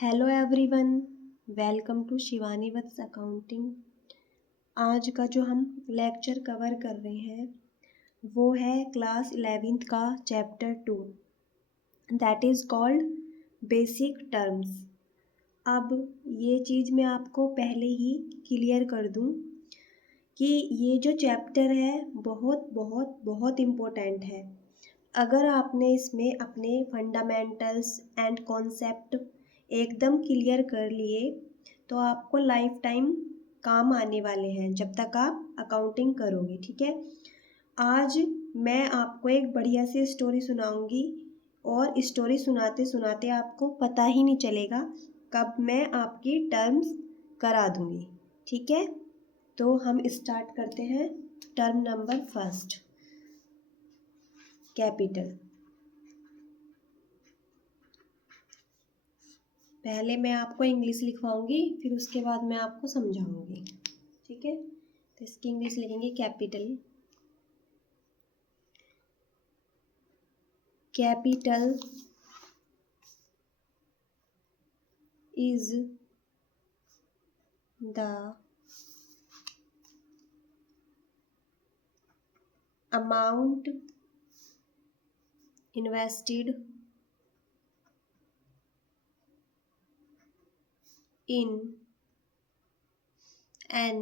Hello everyone, welcome to Shivani Vats accounting. आज का जो हम लेक्चर कवर कर रहे हैं वो है क्लास 11th का chapter 2, that is called basic terms. अब ये चीज़ मैं आपको पहले ही क्लियर कर दूं कि ये जो चैप्टर है बहुत बहुत बहुत इम्पोर्टेंट है। अगर आपने इसमें अपने फंडामेंटल्स एंड कॉन्सेप्ट एकदम क्लियर कर लिए तो आपको लाइफ टाइम काम आने वाले हैं जब तक आप अकाउंटिंग करोगे। ठीक है, आज मैं आपको एक बढ़िया सी स्टोरी सुनाऊंगी और स्टोरी सुनाते सुनाते आपको पता ही नहीं चलेगा कब मैं आपकी टर्म्स करा दूंगी। ठीक है, तो हम स्टार्ट करते हैं। Term number first, capital. पहले मैं आपको इंग्लिश लिखवाऊंगी, फिर उसके बाद मैं आपको समझाऊंगी। ठीक है, तो इसकी इंग्लिश लिखेंगे capital. Capital is the amount invested in an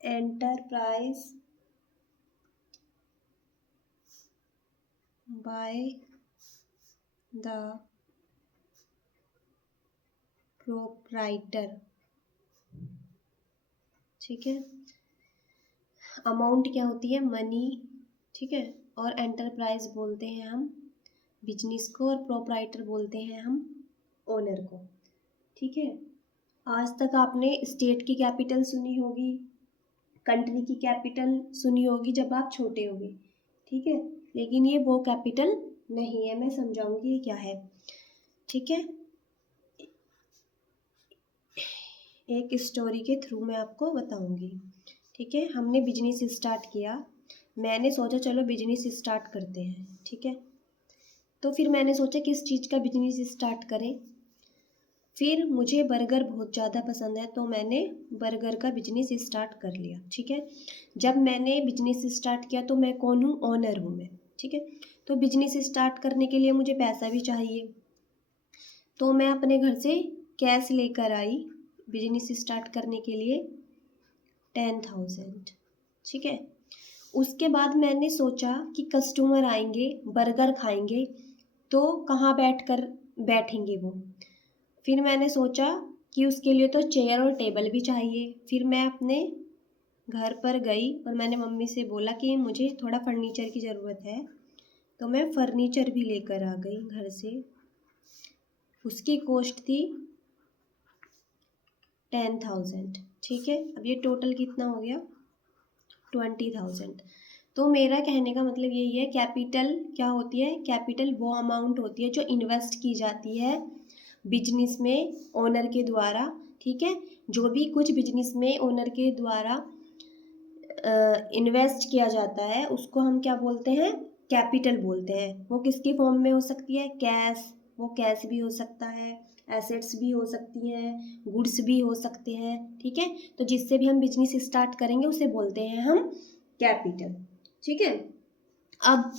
enterprise by the proprietor। ठीक है, अमाउंट क्या होती है? मनी। ठीक है, और एंटरप्राइज बोलते हैं हम बिजनेस को, और प्रोप्राइटर बोलते हैं हम ओनर को। ठीक है, आज तक आपने स्टेट की कैपिटल सुनी होगी, कंट्री की कैपिटल सुनी होगी जब आप छोटे होगे। ठीक है, लेकिन ये वो कैपिटल नहीं है। मैं समझाऊंगी ये क्या है। ठीक है, एक स्टोरी के थ्रू मैं आपको बताऊंगी। ठीक है, हमने बिजनेस स्टार्ट किया। मैंने सोचा चलो बिजनेस स्टार्ट करते हैं। ठीक है, तो फिर मैंने सोचा किस चीज़ का बिजनेस स्टार्ट करें। फिर मुझे बर्गर बहुत ज़्यादा पसंद है, तो मैंने बर्गर का बिजनेस स्टार्ट कर लिया। ठीक है, जब मैंने बिजनेस स्टार्ट किया तो मैं कौन हूँ? ओनर हूँ मैं। ठीक है, तो बिजनेस स्टार्ट करने के लिए मुझे पैसा भी चाहिए, तो मैं अपने घर से कैश लेकर आई बिजनेस स्टार्ट करने के लिए 10,000। ठीक है, उसके बाद मैंने सोचा कि कस्टमर आएंगे, बर्गर खाएंगे, तो कहाँ बैठेंगे वो। फिर मैंने सोचा कि उसके लिए तो चेयर और टेबल भी चाहिए। फिर मैं अपने घर पर गई और मैंने मम्मी से बोला कि मुझे थोड़ा फर्नीचर की ज़रूरत है, तो मैं फर्नीचर भी लेकर आ गई घर से। उसकी कॉस्ट थी 10,000। ठीक है, अब ये टोटल कितना हो गया? 20,000। तो मेरा कहने का मतलब यही है, कैपिटल क्या होती है? कैपिटल वो अमाउंट होती है जो इन्वेस्ट की जाती है बिजनेस में ओनर के द्वारा। ठीक है, जो भी कुछ बिजनेस में ओनर के द्वारा इन्वेस्ट किया जाता है उसको हम क्या बोलते हैं? कैपिटल बोलते हैं। वो किसकी फॉर्म में हो सकती है? कैश, वो कैश भी हो सकता है, एसेट्स भी हो सकती हैं, गुड्स भी हो सकते हैं। ठीक है, तो जिससे भी हम बिजनेस स्टार्ट करेंगे उसे बोलते हैं हम कैपिटल। ठीक है, अब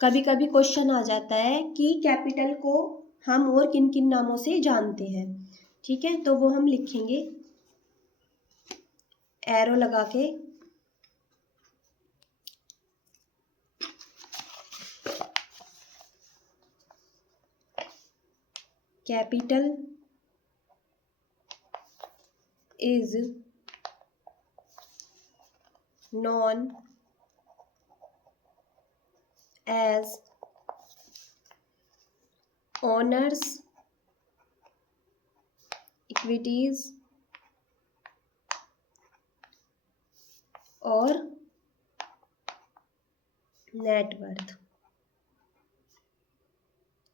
कभी कभी क्वेश्चन आ जाता है कि कैपिटल को हम और किन किन नामों से जानते हैं। ठीक है, तो वो हम लिखेंगे एरो लगा के। Capital is known as owners equities और नेटवर्थ।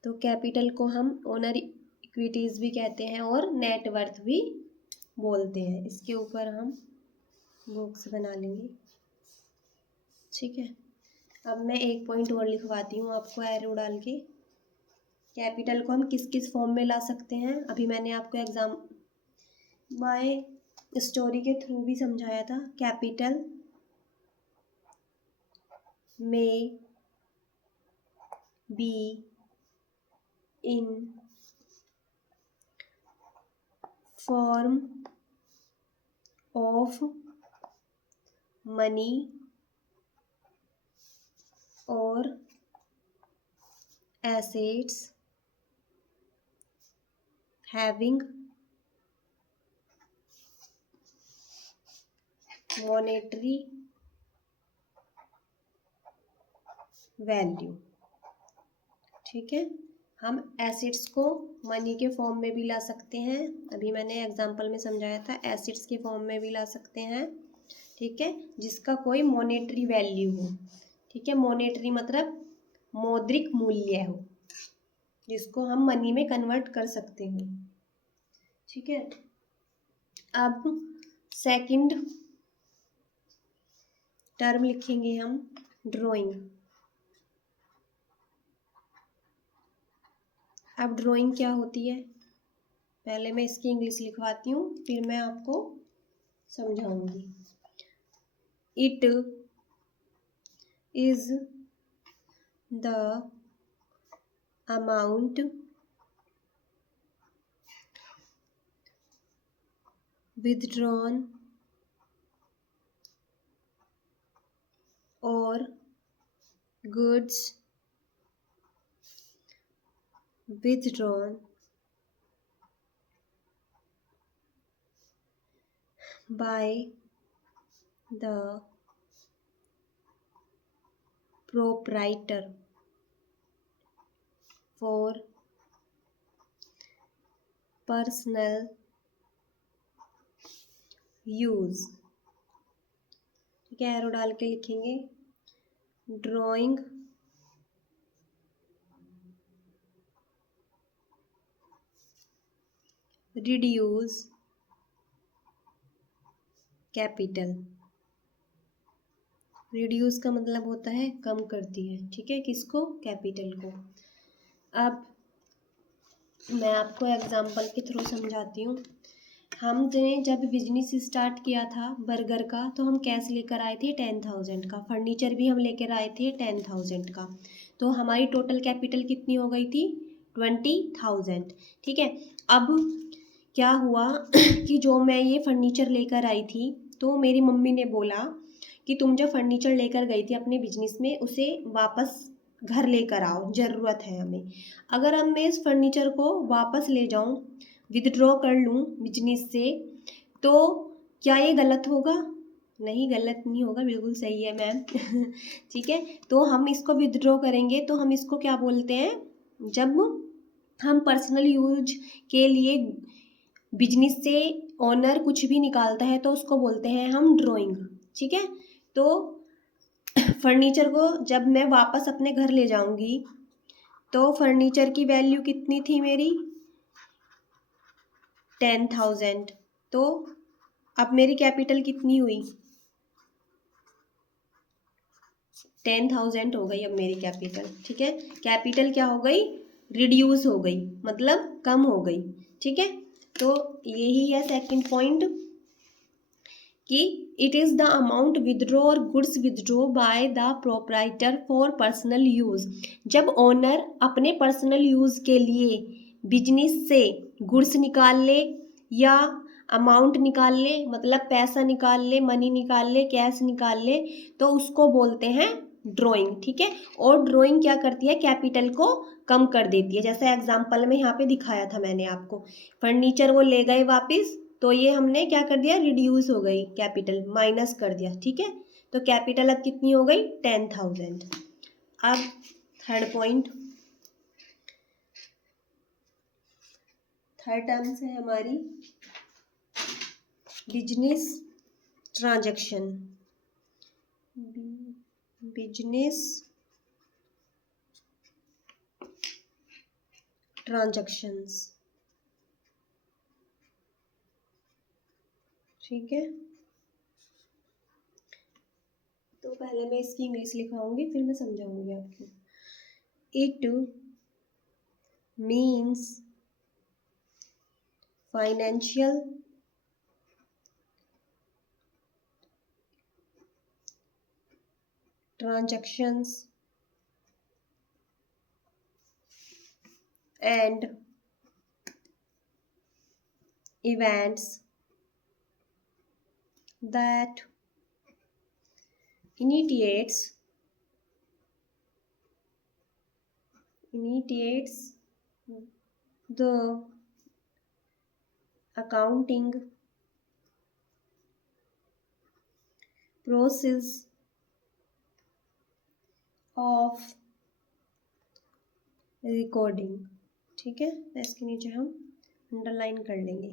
तो कैपिटल को हम ओनर इक्विटीज भी कहते हैं और नेटवर्थ भी बोलते हैं। इसके ऊपर हम बॉक्स बना लेंगे। ठीक है, अब मैं एक पॉइंट और लिखवाती हूँ आपको एरो डाल के। कैपिटल को हम किस किस फॉर्म में ला सकते हैं, अभी मैंने आपको एग्जाम बाय स्टोरी के थ्रू भी समझाया था। कैपिटल में be in form of money और assets having monetary value। ठीक है, हम एसिड्स को मनी के फॉर्म में भी ला सकते हैं, अभी मैंने एग्जांपल में समझाया था, एसिड्स के फॉर्म में भी ला सकते हैं। ठीक है, जिसका कोई मॉनेटरी वैल्यू हो। ठीक है, मॉनेटरी मतलब मौद्रिक मूल्य हो, जिसको हम मनी में कन्वर्ट कर सकते हो। ठीक है, अब सेकंड टर्म लिखेंगे हम, ड्राइंग। अब ड्राइंग क्या होती है, पहले मैं इसकी इंग्लिश लिखवाती हूँ, फिर मैं आपको समझाऊंगी। It is the amount withdrawn or goods withdrawn by the proprietor for personal use। ठीक है, एरो डाल के लिखेंगे, ड्राइंग रिड्यूस कैपिटल। रिड्यूस का मतलब होता है कम करती है। ठीक है, किसको, कैपिटल को। अब मैं आपको एग्जांपल के थ्रू समझाती हूँ। हमने जब बिजनेस स्टार्ट किया था बर्गर का, तो हम कैश लेकर आए थे 10,000 का, फर्नीचर भी हम लेकर आए थे 10,000 का, तो हमारी टोटल कैपिटल कितनी हो गई थी, 20,000। ठीक है, अब क्या हुआ कि जो मैं ये फर्नीचर लेकर आई थी, तो मेरी मम्मी ने बोला कि तुम जो फर्नीचर लेकर गई थी अपने बिजनेस में, उसे वापस घर लेकर आओ, ज़रूरत है हमें। अगर अब मैं इस फर्नीचर को वापस ले जाऊं, विदड्रॉ कर लूं बिजनेस से, तो क्या ये गलत होगा, नहीं गलत नहीं होगा, बिल्कुल सही है मैम। ठीक है, तो हम इसको विदड्रॉ करेंगे तो हम इसको क्या बोलते हैं, जब हम पर्सनल यूज के लिए बिजनेस से ओनर कुछ भी निकालता है तो उसको बोलते हैं हम ड्राइंग। ठीक है, तो फर्नीचर को जब मैं वापस अपने घर ले जाऊंगी, तो फर्नीचर की वैल्यू कितनी थी मेरी, 10,000। तो अब मेरी कैपिटल कितनी हुई, 10,000 हो गई अब मेरी कैपिटल। ठीक है, कैपिटल क्या हो गई, रिड्यूस हो गई, मतलब कम हो गई। ठीक है, तो यही है सेकंड पॉइंट कि it is the amount withdraw और goods withdraw by the proprietor for personal use. जब ओनर अपने पर्सनल यूज़ के लिए बिजनेस से गुड्स निकाल ले या अमाउंट निकाल ले, मतलब पैसा निकाल ले, मनी निकाल ले, कैश निकाल ले, तो उसको बोलते हैं ड्राइंग। ठीक है, और ड्राइंग क्या करती है, कैपिटल को कम कर देती है। जैसे एग्जांपल में यहाँ पे दिखाया था मैंने आपको, फर्नीचर वो ले गए वापस, तो ये हमने क्या कर दिया, रिड्यूस हो गई कैपिटल, माइनस कर दिया। ठीक है, तो कैपिटल अब कितनी हो गई, 10,000। अब थर्ड पॉइंट, थर्ड टर्म्स है हमारी बिजनेस ट्रांजैक्शन। Business transactions. ठीक है, तो पहले मैं इसकी इंग्लिश लिखवाऊंगी, फिर मैं समझाऊंगी आपको। It means financial transactions and events that initiates the accounting process of recording। ठीक है, इसके नीचे हम अंडरलाइन कर लेंगे।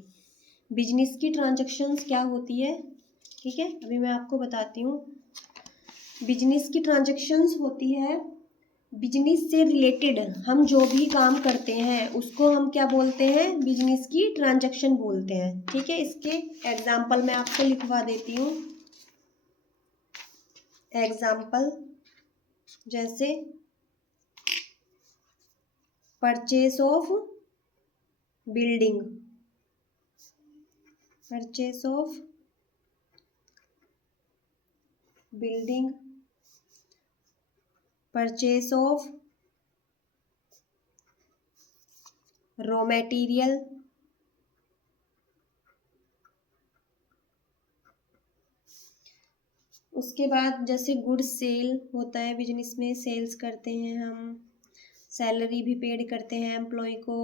बिजनेस की ट्रांजैक्शंस क्या होती है, ठीक है, अभी मैं आपको बताती हूँ। बिजनेस की ट्रांजैक्शंस होती है, बिजनेस से रिलेटेड हम जो भी काम करते हैं उसको हम क्या बोलते हैं, बिजनेस की ट्रांजैक्शन बोलते हैं। ठीक है, इसके एग्जाम्पल मैं आपको लिखवा देती हूँ। एग्जाम्पल जैसे purchase of building, purchase of building, purchase of raw material, उसके बाद जैसे गुड्स सेल होता है बिजनेस में, सेल्स करते हैं हम, सैलरी भी पेड करते हैं एम्प्लॉय को,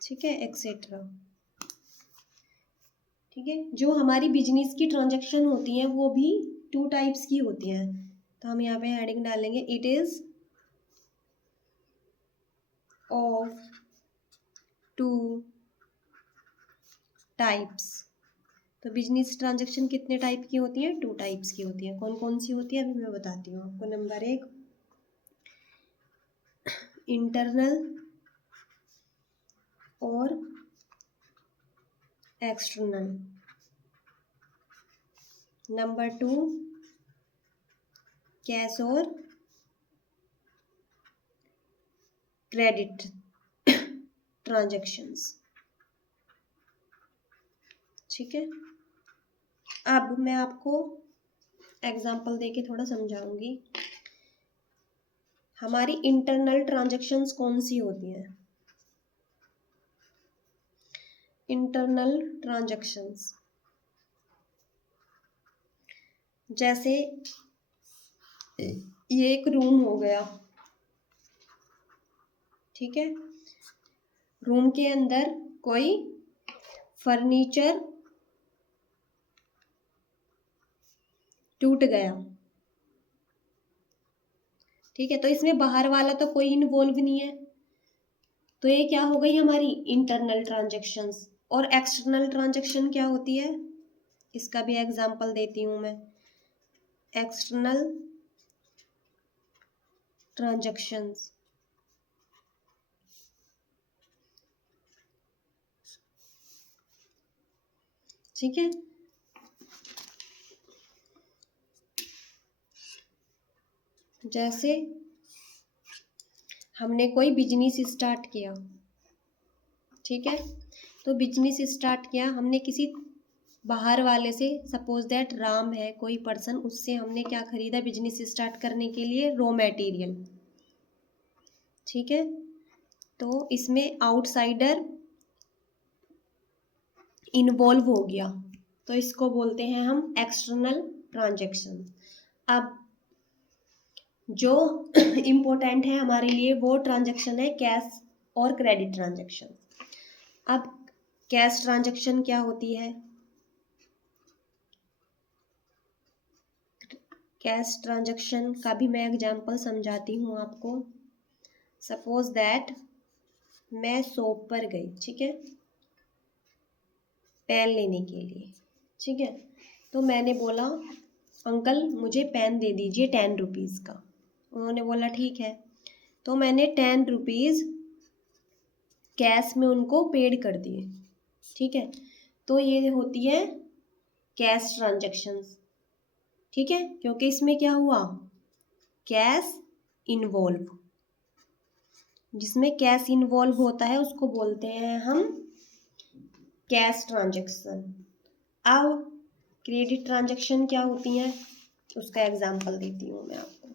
ठीक है, एक्सेट्रा। ठीक है, जो हमारी बिजनेस की ट्रांजैक्शन होती हैं वो भी 2 टाइप्स की होती हैं। तो हम यहाँ पे हेडिंग डालेंगे, इट इज ऑफ 2 टाइप्स। तो बिजनेस ट्रांजैक्शन कितने टाइप की होती हैं, 2 टाइप्स की होती हैं। कौन कौन सी होती है अभी मैं बताती हूँ आपको। नंबर 1 इंटरनल और एक्सटर्नल। नंबर 2 कैश और क्रेडिट ट्रांजैक्शंस। ठीक है, अब मैं आपको एग्जांपल देके थोड़ा समझाऊंगी। हमारी इंटरनल ट्रांजैक्शंस कौन सी होती हैं। इंटरनल ट्रांजैक्शंस जैसे ये एक रूम हो गया, ठीक है, रूम के अंदर कोई फर्नीचर टूट गया, ठीक है, तो इसमें बाहर वाला तो कोई इन्वॉल्व नहीं है, तो ये क्या हो गई हमारी इंटरनल ट्रांजैक्शंस। और एक्सटर्नल ट्रांजैक्शन क्या होती है, इसका भी एग्जांपल देती हूं मैं। एक्सटर्नल ट्रांजैक्शंस ठीक है, जैसे हमने कोई बिजनेस स्टार्ट किया, ठीक है, तो बिजनेस स्टार्ट किया हमने किसी बाहर वाले से, सपोज दैट राम है कोई पर्सन, उससे हमने क्या खरीदा बिजनेस स्टार्ट करने के लिए, रॉ मटेरियल। ठीक है, तो इसमें आउटसाइडर इन्वॉल्व हो गया, तो इसको बोलते हैं हम एक्सटर्नल ट्रांजैक्शन। अब जो इम्पोर्टेंट है हमारे लिए वो ट्रांजैक्शन है कैश और क्रेडिट ट्रांजैक्शन। अब कैश ट्रांजैक्शन क्या होती है, कैश ट्रांजैक्शन का भी मैं एग्जांपल समझाती हूँ आपको। सपोज दैट मैं शॉप पर गई, ठीक है, पेन लेने के लिए, ठीक है, तो मैंने बोला अंकल मुझे पेन दे दीजिए 10 रुपीज़ का। उन्होंने बोला ठीक है, तो मैंने 10 रुपीज़ कैश में उनको पेड कर दिए। ठीक है, तो ये होती है कैश ट्रांजैक्शंस। ठीक है, क्योंकि इसमें क्या हुआ, कैश इन्वॉल्व। जिसमें कैश इन्वॉल्व होता है उसको बोलते हैं हम कैश ट्रांजैक्शन। अब क्रेडिट ट्रांजैक्शन क्या होती हैं उसका एग्जांपल देती हूँ मैं आपको।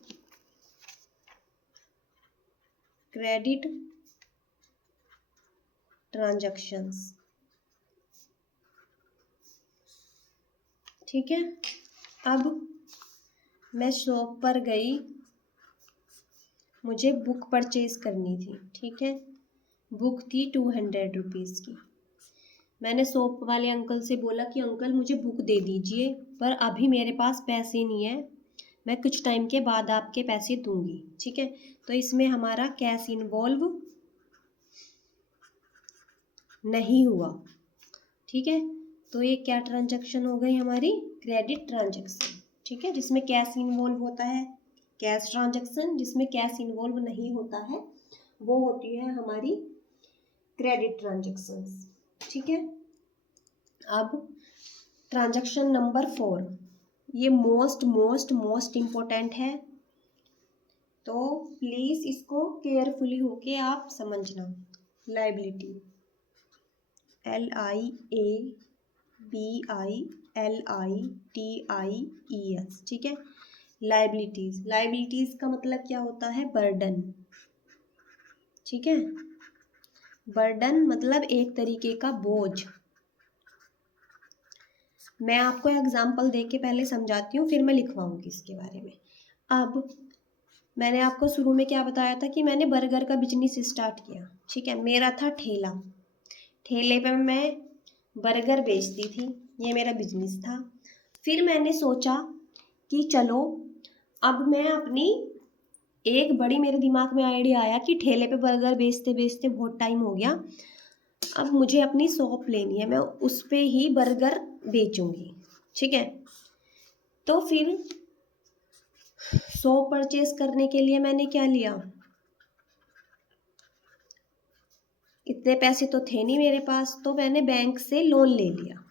क्रेडिट ट्रांजैक्शंस, ठीक है। अब मैं शॉप पर गई, मुझे बुक परचेज करनी थी, ठीक है। बुक थी 200 रुपीज़ की। मैंने शॉप वाले अंकल से बोला कि अंकल मुझे बुक दे दीजिए, पर अभी मेरे पास पैसे नहीं है, मैं कुछ टाइम के बाद आपके पैसे दूंगी, ठीक है। तो इसमें हमारा कैश इन्वॉल्व नहीं हुआ, ठीक है। तो ये क्या ट्रांजैक्शन हो गई हमारी, क्रेडिट ट्रांजैक्शन, ठीक है। जिसमें कैश इन्वॉल्व होता है कैश ट्रांजैक्शन, जिसमें कैश इन्वॉल्व नहीं होता है वो होती है हमारी क्रेडिट ट्रांजैक्शंस, ठीक है। अब ट्रांजैक्शन नंबर 4, ये मोस्ट मोस्ट मोस्ट इम्पोर्टेंट है, तो प्लीज़ इसको केयरफुली होके आप समझना। लाइबिलिटी, LIABILITIES, ठीक है। लाइबिलिटीज, लाइबिलिटीज का मतलब क्या होता है, बर्डन, ठीक है। बर्डन मतलब एक तरीके का बोझ। मैं आपको एग्जाम्पल दे के पहले समझाती हूँ, फिर मैं लिखवाऊंगी इसके बारे में। अब मैंने आपको शुरू में क्या बताया था कि मैंने बर्गर का बिजनेस स्टार्ट किया, ठीक है। मेरा था ठेला, ठेले पे मैं बर्गर बेचती थी, ये मेरा बिजनेस था। फिर मैंने सोचा कि चलो अब मैं अपनी एक बड़ी, मेरे दिमाग में आइडिया आया कि ठेले पे बर्गर बेचते बेचते बहुत टाइम हो गया, अब मुझे अपनी शॉप लेनी है, मैं उस पे ही बर्गर बेचूंगी, ठीक है। तो फिर शॉप परचेज करने के लिए मैंने क्या लिया, इतने पैसे तो थे नहीं मेरे पास, तो मैंने बैंक से लोन ले लिया,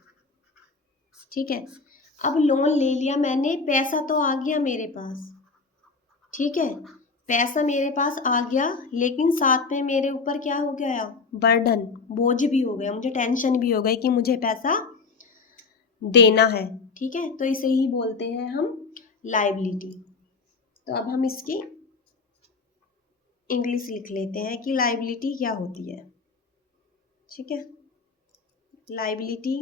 ठीक है। अब लोन ले लिया मैंने, पैसा तो आ गया मेरे पास, ठीक है। पैसा मेरे पास आ गया, लेकिन साथ में मेरे ऊपर क्या हो गया, बर्डन, बोझ भी हो गया, मुझे टेंशन भी हो गई कि मुझे पैसा देना है, ठीक है। तो इसे ही बोलते हैं हम लाइबिलिटी। तो अब हम इसकी इंग्लिश लिख लेते हैं कि लाइबिलिटी क्या होती है, ठीक है। लाइबिलिटी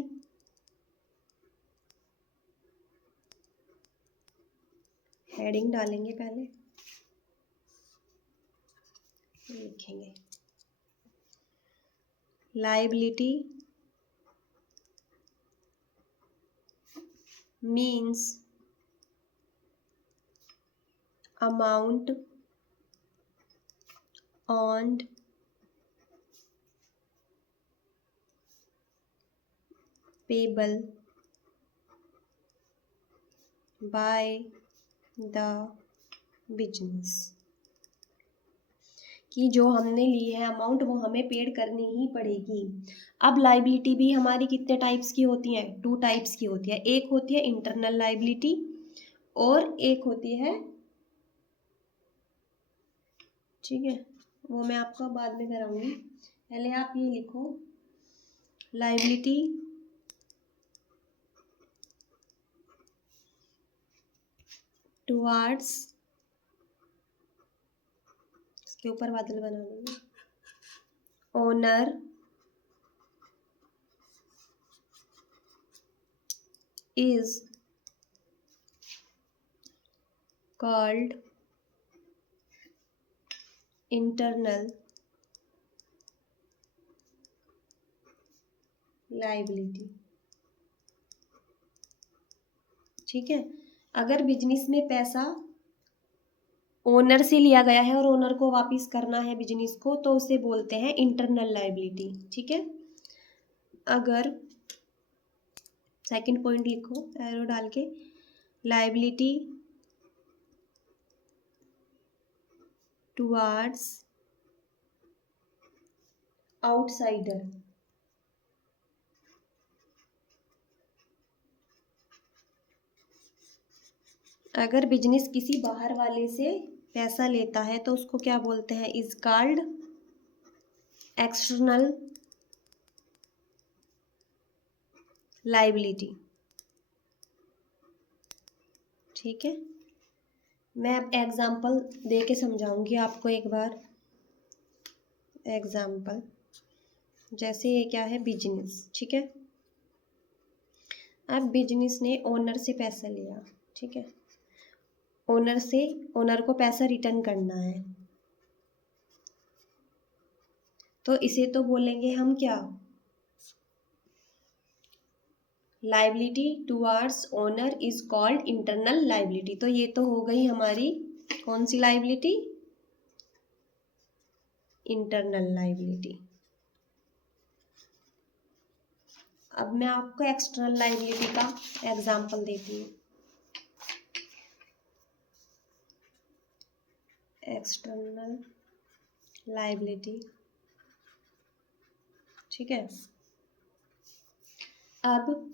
हेडिंग डालेंगे, पहले लिखेंगे liability means amount earned payable by the business, कि जो हमने ली है अमाउंट वो हमें पेड करनी ही पड़ेगी। अब लाइबिलिटी भी हमारी कितने टाइप्स की होती है, 2 टाइप्स की होती है। एक होती है इंटरनल लाइबिलिटी और एक होती है, ठीक है, वो मैं आपको बाद में कराऊंगी, पहले आप ये लिखो लाइबिलिटी टुवार्ड्स, इसके ऊपर बादल बना लूँगी, owner is called internal liability, ठीक है। अगर बिजनेस में पैसा ओनर से लिया गया है और ओनर को वापस करना है बिजनेस को, तो उसे बोलते हैं इंटरनल लाइबिलिटी, ठीक है। अगर सेकंड पॉइंट लिखो एरो डाल के, लाइबिलिटी टुवार्ड्स आउटसाइडर, अगर बिजनेस किसी बाहर वाले से पैसा लेता है तो उसको क्या बोलते हैं, इज कॉल्ड एक्सटर्नल लाइबिलिटी। ठीक है, मैं अब एग्जाम्पल दे के समझाऊंगी आपको एक बार। एग्जाम्पल जैसे ये क्या है, बिजनेस। ठीक है, अब बिजनेस ने ओनर से पैसा लिया। ठीक है, ओनर को पैसा रिटर्न करना है, तो इसे तो बोलेंगे हम क्या, liability towards owner is called internal liability. तो ये तो हो गई हमारी कौन सी लाइबिलिटी, इंटरनल लाइबिलिटी। अब मैं आपको एक्सटर्नल लाइबिलिटी का एग्जांपल देती हूँ। एक्सटर्नल लाइबिलिटी, ठीक है। अब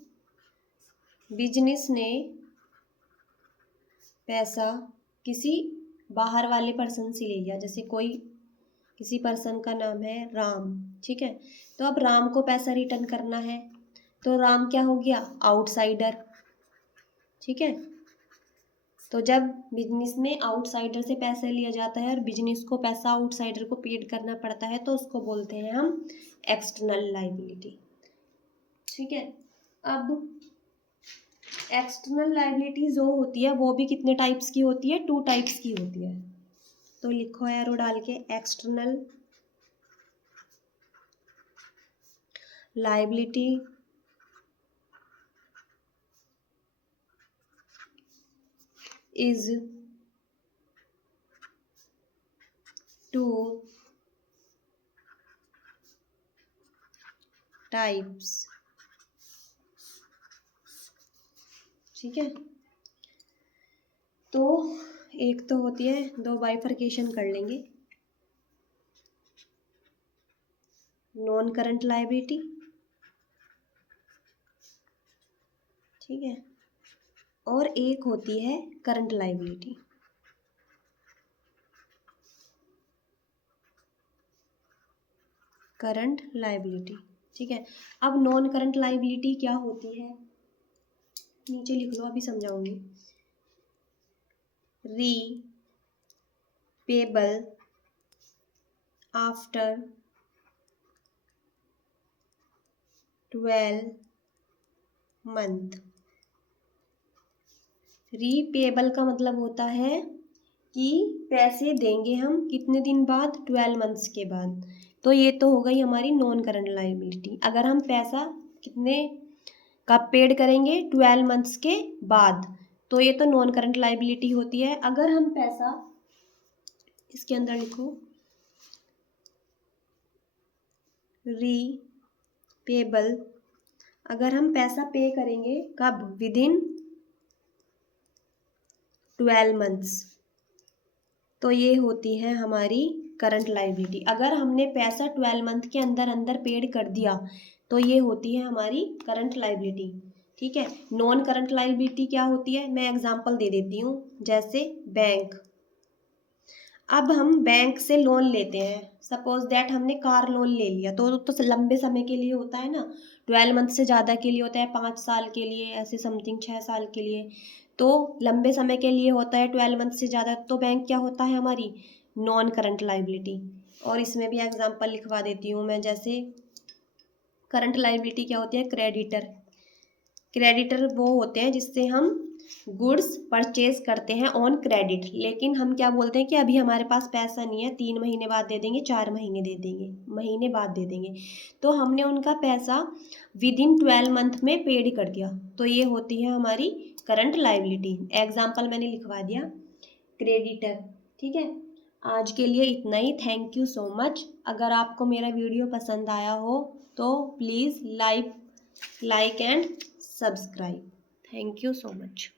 बिजनेस ने पैसा किसी बाहर वाले पर्सन से ले लिया, जैसे कोई किसी पर्सन का नाम है राम। ठीक है, तो अब राम को पैसा रिटर्न करना है, तो राम क्या हो गया, आउटसाइडर। ठीक है, तो जब बिजनेस में आउटसाइडर से पैसे लिया जाता है और बिजनेस को पैसा आउटसाइडर को पेड करना पड़ता है, तो उसको बोलते हैं हम एक्सटर्नल लाइबिलिटी। ठीक है, अब एक्सटर्नल लाइबिलिटी जो होती है वो भी कितने टाइप्स की होती है, 2 टाइप्स की होती है। तो लिखो एरो डाल के, एक्सटर्नल लाइबिलिटी इज 2 टाइप्स। ठीक है, तो एक तो होती है, 2 बाइफरकेशन कर लेंगे, नॉन करंट लाइबिलिटी। ठीक है, और एक होती है करंट लाइबिलिटी। Current liability. ठीक है, अब नॉन करंट लाइबिलिटी क्या होती है, नीचे लिख लो, अभी समझाऊंगी। Repayable after 12 month. रीपेबल का मतलब होता है कि पैसे देंगे हम कितने दिन बाद, 12 मंथ्स के बाद। तो ये तो हो गई हमारी नॉन करंट लाइबिलिटी। अगर हम पैसा कितने कब पेड करेंगे, 12 मंथ्स के बाद, तो ये तो नॉन करंट लाइबिलिटी होती है। अगर हम पैसा, इसके अंदर लिखो, रीपेबल, अगर हम पैसा पे करेंगे कब, विदिन 12 मंथ्स, तो ये होती है हमारी करंट लाइबिलिटी। अगर हमने पैसा 12 मंथ के अंदर अंदर पेड कर दिया तो ये होती है हमारी करंट लाइबिलिटी। ठीक है, नॉन करंट लाइबिलिटी क्या होती है, मैं एग्जांपल दे देती हूँ। जैसे बैंक, अब हम बैंक से लोन लेते हैं, सपोज दैट हमने कार लोन ले लिया, तो लंबे समय के लिए होता है ना, 12 मंथ से ज़्यादा के लिए होता है, 5 साल के लिए, ऐसे समथिंग 6 साल के लिए, तो लंबे समय के लिए होता है 12 मंथ से ज़्यादा, तो बैंक क्या होता है हमारी नॉन करंट लाइबिलिटी। और इसमें भी एग्जांपल लिखवा देती हूँ मैं। जैसे करंट लाइबिलिटी क्या होती है, क्रेडिटर। क्रेडिटर वो होते हैं जिससे हम गुड्स परचेज करते हैं ऑन क्रेडिट, लेकिन हम क्या बोलते हैं कि अभी हमारे पास पैसा नहीं है, 3 महीने बाद दे देंगे, 4 महीने दे देंगे, महीने बाद दे देंगे, तो हमने उनका पैसा विद इन 12 मंथ में पेड कर दिया, तो ये होती है हमारी करंट लाइबिलिटी। एग्जाम्पल मैंने लिखवा दिया, क्रेडिटर। ठीक है, आज के लिए इतना ही। Thank you so much. अगर आपको मेरा वीडियो पसंद आया हो तो please like and subscribe. Thank you so much.